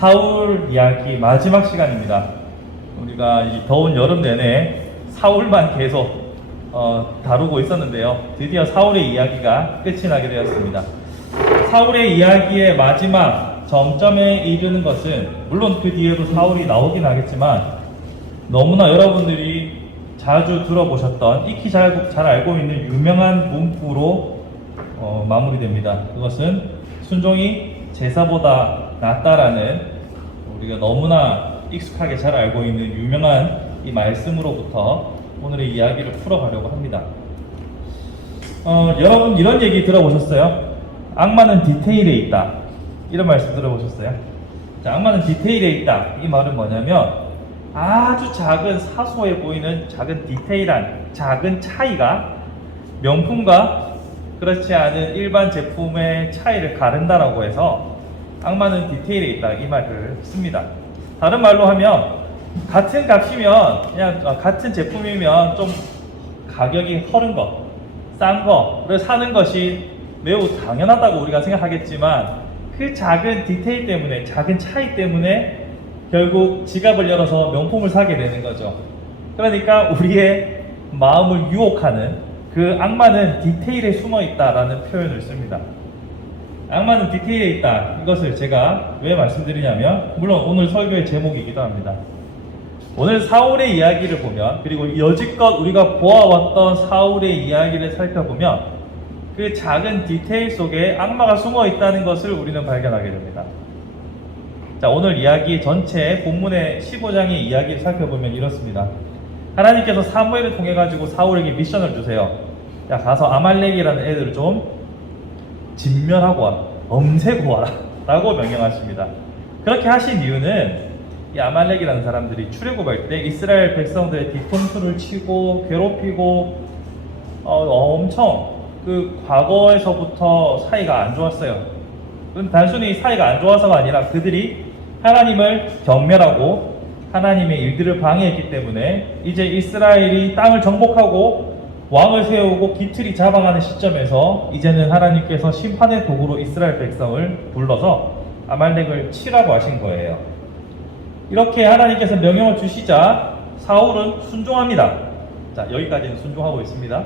사울 이야기 마지막 시간입니다. 우리가 이 더운 여름 내내 사울만 계속 다루고 있었는데요. 드디어 사울의 이야기가 끝이 나게 되었습니다. 사울의 이야기의 마지막 정점에 이르는 것은 물론 그 뒤에도 사울이 나오긴 하겠지만 너무나 여러분들이 자주 들어보셨던 익히 잘 알고 있는 유명한 문구로 마무리됩니다. 그것은 순종이 제사보다 낫다라는 우리가 너무나 익숙하게 잘 알고 있는 유명한 이 말씀으로부터 오늘의 이야기를 풀어가려고 합니다. 여러분 이런 얘기 들어보셨어요? 악마는 디테일에 있다. 이런 말씀 들어보셨어요? 자, 악마는 디테일에 있다. 이 말은 뭐냐면 아주 작은 사소해 보이는 작은 디테일한 작은 차이가 명품과 그렇지 않은 일반 제품의 차이를 가른다라고 해서 악마는 디테일에 있다. 이 말을 씁니다. 다른 말로 하면 같은 값이면 그냥 같은 제품이면 좀 가격이 허른 거, 싼 거를 사는 것이 매우 당연하다고 우리가 생각하겠지만 그 작은 디테일 때문에 작은 차이 때문에 결국 지갑을 열어서 명품을 사게 되는 거죠. 그러니까 우리의 마음을 유혹하는 그 악마는 디테일에 숨어 있다라는 표현을 씁니다. 악마는 디테일에 있다. 이것을 제가 왜 말씀드리냐면 물론 오늘 설교의 제목이기도 합니다. 오늘 사울의 이야기를 보면 그리고 여지껏 우리가 보아왔던 사울의 이야기를 살펴보면 그 작은 디테일 속에 악마가 숨어 있다는 것을 우리는 발견하게 됩니다. 자, 오늘 이야기 전체 본문의 15장의 이야기를 살펴보면 이렇습니다. 하나님께서 사무엘을 통해 가지고 사울에게 미션을 주세요. 야, 가서 아말렉이라는 애들을 좀 진멸하고 와라, 엄세고 와라 라고 명령하십니다. 그렇게 하신 이유는 이 아말렉이라는 사람들이 출애굽할 때 이스라엘 백성들의 뒤통수를 치고 괴롭히고 엄청 그 과거에서부터 사이가 안 좋았어요. 그건 단순히 사이가 안 좋아서가 아니라 그들이 하나님을 경멸하고 하나님의 일들을 방해했기 때문에 이제 이스라엘이 땅을 정복하고 왕을 세우고 기틀이 잡아가는 시점에서 이제는 하나님께서 심판의 도구로 이스라엘 백성을 불러서 아말렉을 치라고 하신 거예요. 이렇게 하나님께서 명령을 주시자 사울은 순종합니다. 자, 여기까지는 순종하고 있습니다.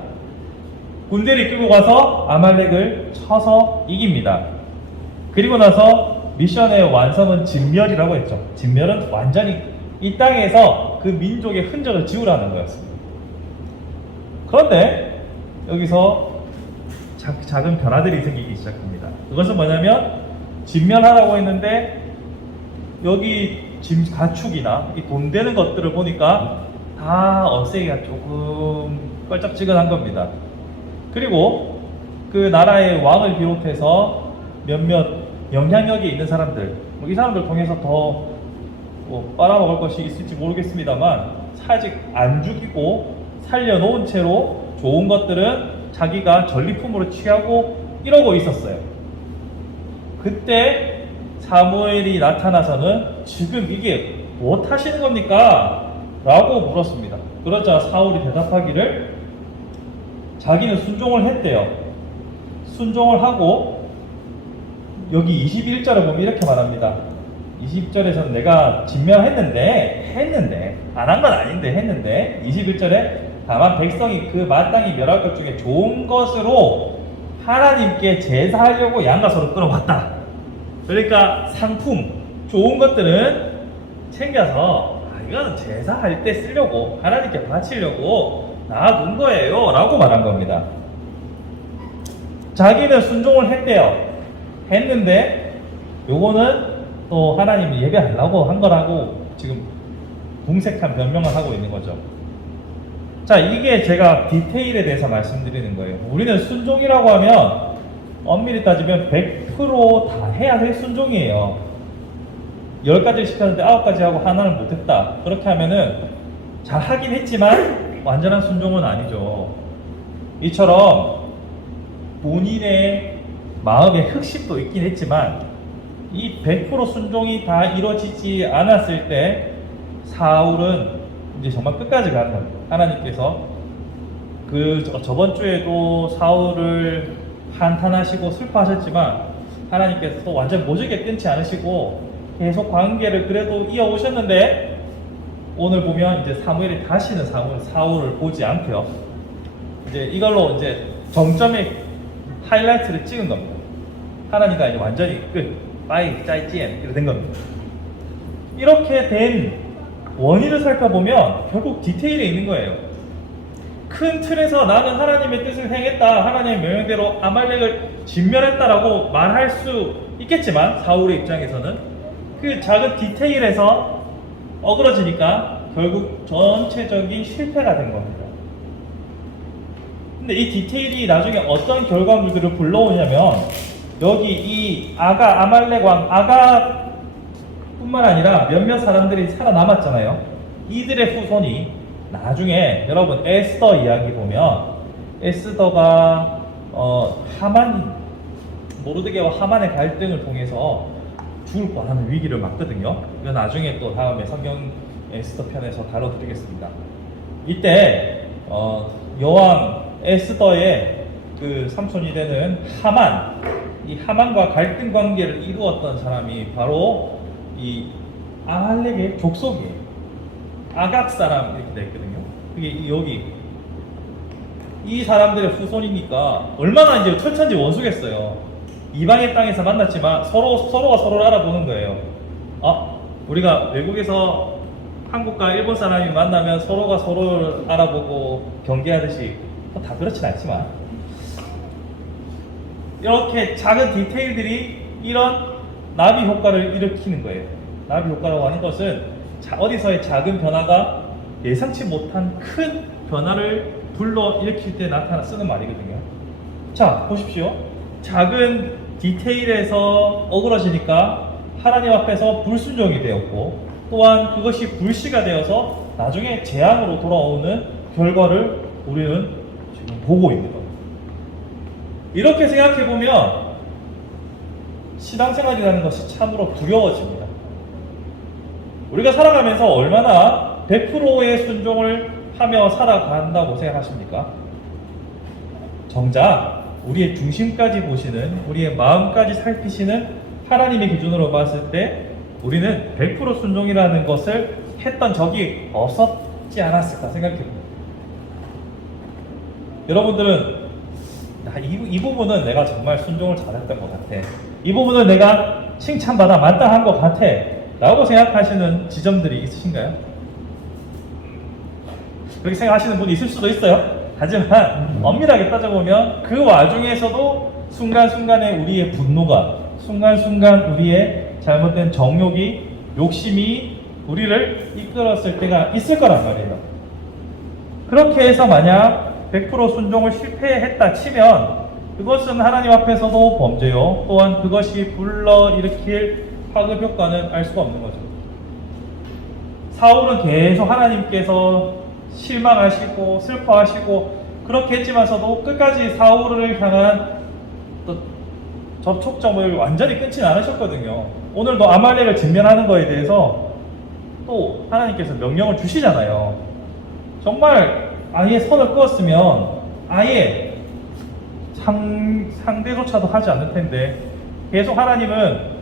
군대를 끌고 가서 아말렉을 쳐서 이깁니다. 그리고 나서 미션의 완성은 진멸이라고 했죠. 진멸은 완전히 이 땅에서 그 민족의 흔적을 지우라는 거였습니다. 그런데 여기서 작은 변화들이 생기기 시작합니다. 그것은 뭐냐면 진멸하라고 했는데 여기 짐 가축이나 이 돈 되는 것들을 보니까 다 없애기가 조금 껄쩍지근한 겁니다. 그리고 그 나라의 왕을 비롯해서 몇몇 영향력이 있는 사람들, 이 사람들 통해서 더 빨아먹을 것이 있을지 모르겠습니다만 아직 안 죽이고 살려놓은 채로 좋은 것들은 자기가 전리품으로 취하고 이러고 있었어요. 그때 사무엘이 나타나서는 지금 이게 뭐 하시는 겁니까? 라고 물었습니다. 그러자 사울이 대답하기를 자기는 순종을 했대요. 순종을 하고 여기 21절에 보면 이렇게 말합니다. 20절에서는 내가 진멸했는데 안 한 건 아닌데 했는데 21절에 다만 백성이 그 마땅히 멸할 것 중에 좋은 것으로 하나님께 제사하려고 양과 소를 끌어왔다. 그러니까 상품 좋은 것들은 챙겨서 이거는 제사할 때 쓰려고 하나님께 바치려고 놔둔 거예요 라고 말한 겁니다. 자기는 순종을 했는데 요거는 또 하나님이 예배하려고 한 거라고 지금 궁색한 변명을 하고 있는 거죠. 자, 이게 제가 디테일에 대해서 말씀드리는 거예요. 우리는 순종이라고 하면 엄밀히 따지면 100% 다 해야 될 순종이에요. 10가지를 시켰는데 9가지 하고 하나는 못했다. 그렇게 하면은 잘 하긴 했지만 완전한 순종은 아니죠. 이처럼 본인의 마음의 흑심도 있긴 했지만 이 100% 순종이 다 이루어지지 않았을 때 사울은 이제 정말 끝까지 가는 겁니다. 하나님께서 저번 주에도 사울을 한탄하시고 슬퍼하셨지만 하나님께서 완전 모질게 끊지 않으시고 계속 관계를 그래도 이어오셨는데 오늘 보면 이제 사무엘이 다시는 사울을 보지 않고요. 이제 이걸로 이제 정점의 하이라이트를 찍은 겁니다. 하나님과 이제 완전히 끝, 빠이, 짜이찌엔 이렇게 된 겁니다. 이렇게 된 원인을 살펴보면 결국 디테일에 있는 거예요. 큰 틀에서 나는 하나님의 뜻을 행했다, 하나님의 명령대로 아말렉을 진멸했다라고 말할 수 있겠지만 사울의 입장에서는 그 작은 디테일에서 어그러지니까 결국 전체적인 실패가 된 겁니다. 근데 이 디테일이 나중에 어떤 결과물들을 불러오냐면 여기 이 아말렉 왕 뿐만 아니라 몇몇 사람들이 살아남았잖아요. 이들의 후손이 나중에 여러분 에스더 이야기 보면 에스더가 모르드게와 하만의 갈등을 통해서 죽을 뻔하는 위기를 맞거든요. 이건 나중에 또 다음에 성경 에스더 편에서 다뤄드리겠습니다. 이때 여왕 에스더의 그 삼촌이 되는 하만, 이 하만과 갈등 관계를 이루었던 사람이 바로 이 아말렉의 족속이에요. 아각 사람 이렇게 되어 있거든요. 그게 여기 이 사람들의 후손이니까 얼마나 이제 철천지 원수겠어요. 이방의 땅에서 만났지만 서로가 서로를 알아보는 거예요. 우리가 외국에서 한국과 일본 사람이 만나면 서로가 서로를 알아보고 경계하듯이 다 그렇진 않지만 이렇게 작은 디테일들이 이런 나비 효과를 일으키는 거예요. 나비 효과라고 하는 것은 어디서의 작은 변화가 예상치 못한 큰 변화를 불러일으킬 때 쓰는 말이거든요. 자, 보십시오. 작은 디테일에서 어그러지니까 하나님 앞에서 불순종이 되었고 또한 그것이 불씨가 되어서 나중에 재앙으로 돌아오는 결과를 우리는 지금 보고 있는 겁니다. 이렇게 생각해보면 신앙생활이라는 것이 참으로 두려워집니다. 우리가 살아가면서 얼마나 100%의 순종을 하며 살아간다고 생각하십니까? 정작 우리의 중심까지 보시는, 우리의 마음까지 살피시는 하나님의 기준으로 봤을 때 우리는 100% 순종이라는 것을 했던 적이 없었지 않았을까 생각해봅니다. 여러분들은 이 부분은 내가 정말 순종을 잘했던 것 같아, 이 부분은 내가 칭찬받아 마땅한 것 같아 라고 생각하시는 지점들이 있으신가요? 그렇게 생각하시는 분이 있을 수도 있어요. 하지만 엄밀하게 따져보면 그 와중에서도 순간순간에 우리의 분노가, 순간순간 우리의 잘못된 정욕이, 욕심이 우리를 이끌었을 때가 있을 거란 말이에요. 그렇게 해서 만약 100% 순종을 실패했다 치면 그것은 하나님 앞에서도 범죄요, 또한 그것이 불러일으킬 파급 효과는 알 수가 없는 거죠. 사울은 계속 하나님께서 실망하시고 슬퍼하시고 그렇게 했지만서도 끝까지 사울을 향한 또 접촉점을 완전히 끊지는 않으셨거든요. 오늘도 아말렉을 진멸하는 거에 대해서 또 하나님께서 명령을 주시잖아요. 정말 아예 선을 그었으면 아예 상대조차도 하지 않을 텐데 계속 하나님은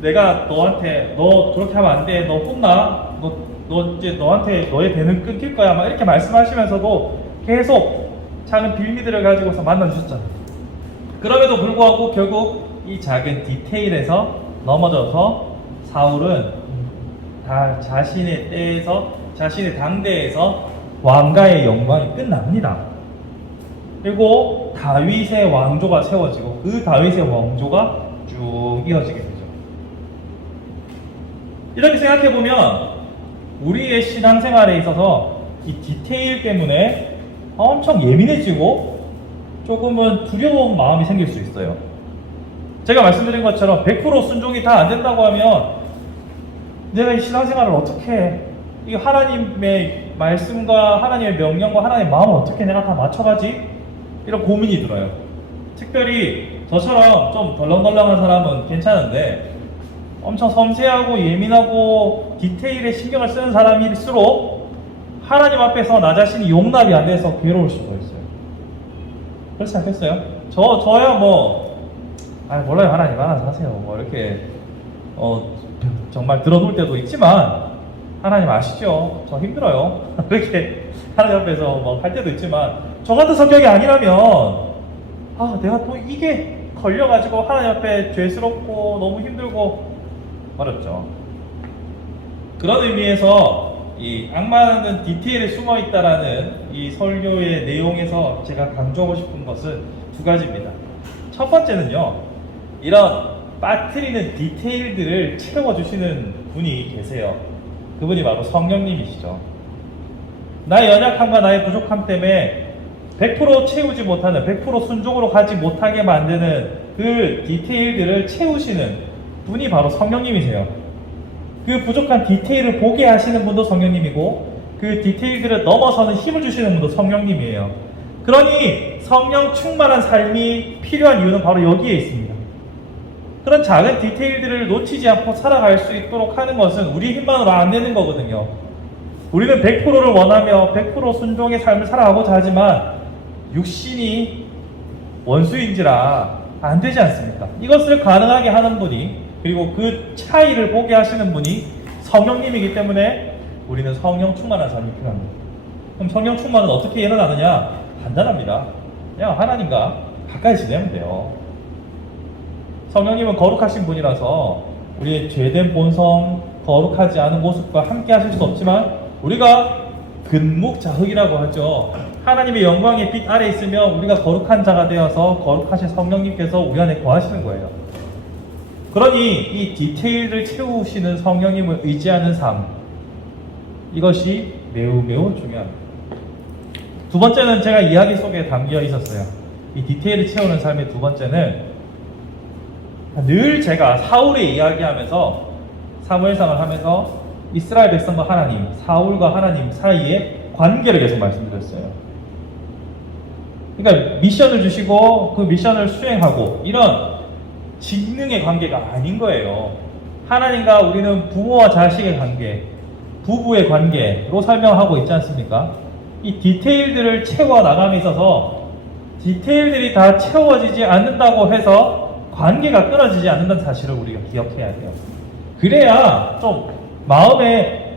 내가 너한테 너 저렇게 하면 안 돼, 너 혼나, 너 이제 너한테 너의 배는 끊길 거야 막 이렇게 말씀하시면서도 계속 작은 빌미들을 가지고서 만나주셨잖아요. 그럼에도 불구하고 결국 이 작은 디테일에서 넘어져서 사울은 다 자신의 때에서, 자신의 당대에서 왕가의 영광이 끝납니다. 그리고 다윗의 왕조가 세워지고 그 다윗의 왕조가 쭉 이어지게 되죠. 이렇게 생각해보면 우리의 신앙생활에 있어서 이 디테일 때문에 엄청 예민해지고 조금은 두려운 마음이 생길 수 있어요. 제가 말씀드린 것처럼 100% 순종이 다 안 된다고 하면 내가 이 신앙생활을 어떻게 해? 이 하나님의 말씀과 하나님의 명령과 하나님의 마음을 어떻게 내가 다 맞춰가지? 이런 고민이 들어요. 특별히 저처럼 좀 덜렁덜렁한 사람은 괜찮은데 엄청 섬세하고 예민하고 디테일에 신경을 쓰는 사람일수록 하나님 앞에서 나 자신이 용납이 안 돼서 괴로울 수도 있어요. 그렇지 않겠어요? 저야 몰라요. 하나님 알아서 하세요. 뭐 이렇게 정말 들어놓을 때도 있지만 하나님 아시죠? 저 힘들어요. 그렇게 하나님 앞에서 뭐 할 때도 있지만 저 같은 성격이 아니라면 내가 또 이게 걸려가지고 하나님 앞에 죄스럽고 너무 힘들고 어렵죠. 그런 의미에서 이 악마는 디테일에 숨어 있다라는 이 설교의 내용에서 제가 강조하고 싶은 것은 두 가지입니다. 첫 번째는요, 이런 빠뜨리는 디테일들을 채워주시는 분이 계세요. 그분이 바로 성령님이시죠. 나의 연약함과 나의 부족함 때문에 100% 채우지 못하는, 100% 순종으로 가지 못하게 만드는 그 디테일들을 채우시는 분이 바로 성령님이세요. 그 부족한 디테일을 보게 하시는 분도 성령님이고, 그 디테일들을 넘어서는 힘을 주시는 분도 성령님이에요. 그러니 성령 충만한 삶이 필요한 이유는 바로 여기에 있습니다. 그런 작은 디테일들을 놓치지 않고 살아갈 수 있도록 하는 것은 우리 힘만으로 안 되는 거거든요. 우리는 100%를 원하며 100% 순종의 삶을 살아가고자 하지만 육신이 원수인지라 안 되지 않습니까? 이것을 가능하게 하는 분이, 그리고 그 차이를 보게 하시는 분이 성령님이기 때문에 우리는 성령 충만한 삶이 필요합니다. 그럼 성령 충만은 어떻게 일어나느냐? 간단합니다. 그냥 하나님과 가까이 지내면 돼요. 성령님은 거룩하신 분이라서 우리의 죄된 본성, 거룩하지 않은 모습과 함께 하실 수 없지만 우리가 근묵자흑이라고 하죠. 하나님의 영광의 빛 아래 있으면 우리가 거룩한 자가 되어서 거룩하신 성령님께서 우리 안에 거하시는 거예요. 그러니 이 디테일을 채우시는 성령님을 의지하는 삶, 이것이 매우 중요합니다. 두 번째는 제가 이야기 속에 담겨 있었어요. 이 디테일을 채우는 삶의 두 번째는 늘 제가 사울의 이야기하면서 사무엘상을 하면서 이스라엘 백성과 하나님, 사울과 하나님 사이의 관계를 계속 말씀드렸어요. 그러니까 미션을 주시고 그 미션을 수행하고 이런 직능의 관계가 아닌 거예요. 하나님과 우리는 부모와 자식의 관계, 부부의 관계로 설명하고 있지 않습니까? 이 디테일들을 채워 나감에 있어서 디테일들이 다 채워지지 않는다고 해서 관계가 끊어지지 않는다는 사실을 우리가 기억해야 돼요. 그래야 좀 마음에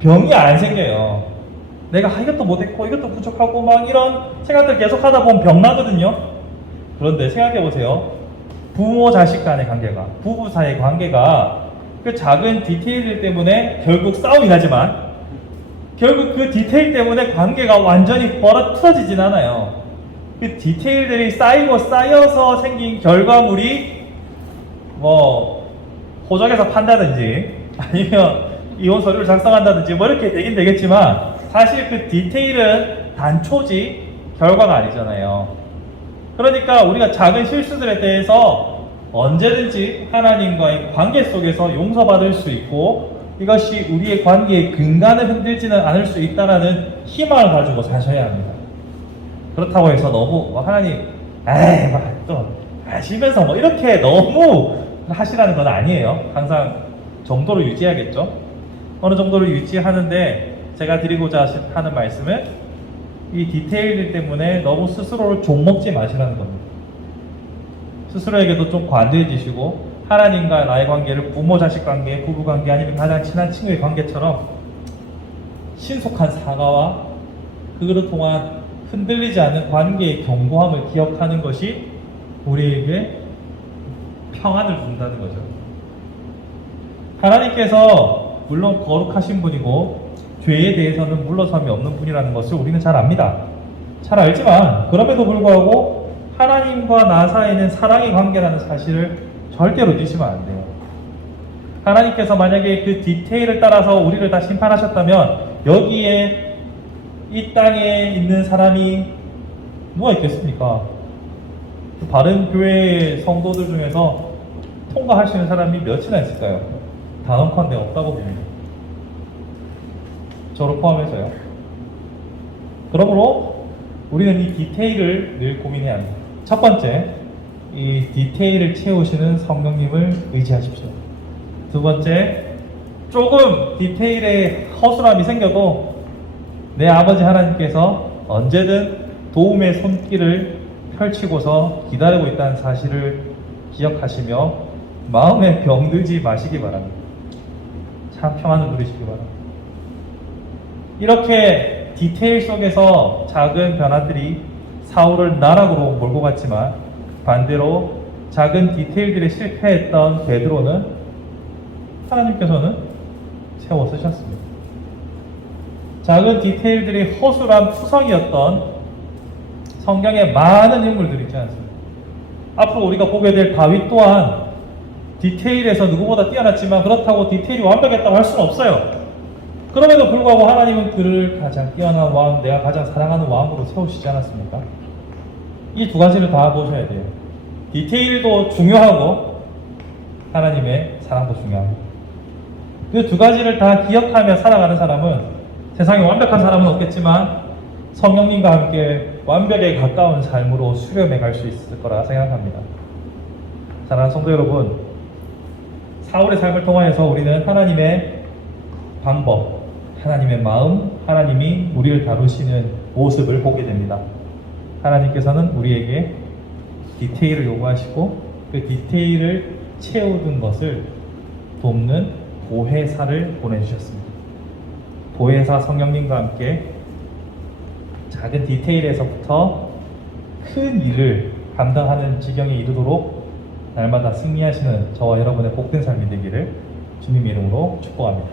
병이 안 생겨요. 내가 이것도 못했고 이것도 부족하고 막 이런 생각들 계속 하다 보면 병 나거든요. 그런데 생각해 보세요. 부모 자식 간의 관계가, 부부 사이의 관계가 그 작은 디테일들 때문에 결국 싸움이 나지만 결국 그 디테일 때문에 관계가 완전히 벌어뜨러지진 않아요. 그 디테일들이 쌓이고 쌓여서 생긴 결과물이 호적에서 판다든지 아니면 이혼 서류를 작성한다든지 이렇게 되긴 되겠지만 사실 그 디테일은 단초지 결과가 아니잖아요. 그러니까 우리가 작은 실수들에 대해서 언제든지 하나님과의 관계 속에서 용서받을 수 있고 이것이 우리의 관계의 근간을 흔들지는 않을 수 있다는 희망을 가지고 사셔야 합니다. 그렇다고 해서 너무 하나님 또 하시면서 이렇게 너무 하시라는 건 아니에요. 항상 정도를 유지해야겠죠. 어느 정도를 유지하는데 제가 드리고자 하는 말씀은 이 디테일들 때문에 너무 스스로를 좀먹지 마시라는 겁니다. 스스로에게도 좀 관대해지시고 하나님과 나의 관계를 부모 자식 관계, 부부 관계 아니면 가장 친한 친구의 관계처럼 신속한 사과와 그로 통한 흔들리지 않는 관계의 견고함을 기억하는 것이 우리에게 평안을 준다는 거죠. 하나님께서 물론 거룩하신 분이고 죄에 대해서는 물러섬이 없는 분이라는 것을 우리는 잘 압니다. 잘 알지만 그럼에도 불구하고 하나님과 나 사이에는 사랑의 관계라는 사실을 절대로 잊으시면 안 돼요. 하나님께서 만약에 그 디테일을 따라서 우리를 다 심판하셨다면 여기에 이 땅에 있는 사람이 누가 있겠습니까? 그 바른 교회의 성도들 중에서 통과할 수 있는 사람이 몇이나 있을까요? 단언컨대 없다고 봅니다. 저를 포함해서요. 그러므로 우리는 이 디테일을 늘 고민해야 합니다. 첫 번째, 이 디테일을 채우시는 성령님을 의지하십시오. 두 번째, 조금 디테일에 허술함이 생겨도 내 아버지 하나님께서 언제든 도움의 손길을 펼치고서 기다리고 있다는 사실을 기억하시며 마음에 병들지 마시기 바랍니다. 참 평안을 누리시기 바랍니다. 이렇게 디테일 속에서 작은 변화들이 사울을 나락으로 몰고 갔지만 반대로 작은 디테일들에 실패했던 베드로는 하나님께서는 세워 쓰셨습니다. 작은 디테일들이 허술한 투성이었던 성경의 많은 인물들이 있지 않습니까? 앞으로 우리가 보게 될 다윗 또한 디테일에서 누구보다 뛰어났지만 그렇다고 디테일이 완벽했다고 할 수는 없어요. 그럼에도 불구하고 하나님은 그를 가장 뛰어난 왕, 내가 가장 사랑하는 왕으로 세우시지 않았습니까? 이 두 가지를 다 보셔야 돼요. 디테일도 중요하고 하나님의 사랑도 중요합니다. 그 두 가지를 다 기억하며 살아가는 사람은 세상에 완벽한 사람은 없겠지만 성령님과 함께 완벽에 가까운 삶으로 수렴해 갈 수 있을 거라 생각합니다. 사랑하는 성도 여러분, 사울의 삶을 통하여서 우리는 하나님의 방법, 하나님의 마음, 하나님이 우리를 다루시는 모습을 보게 됩니다. 하나님께서는 우리에게 디테일을 요구하시고 그 디테일을 채우는 것을 돕는 보혜사를 보내주셨습니다. 보혜사 성령님과 함께 작은 디테일에서부터 큰 일을 감당하는 지경에 이르도록 날마다 승리하시는 저와 여러분의 복된 삶이 되기를 주님의 이름으로 축복합니다.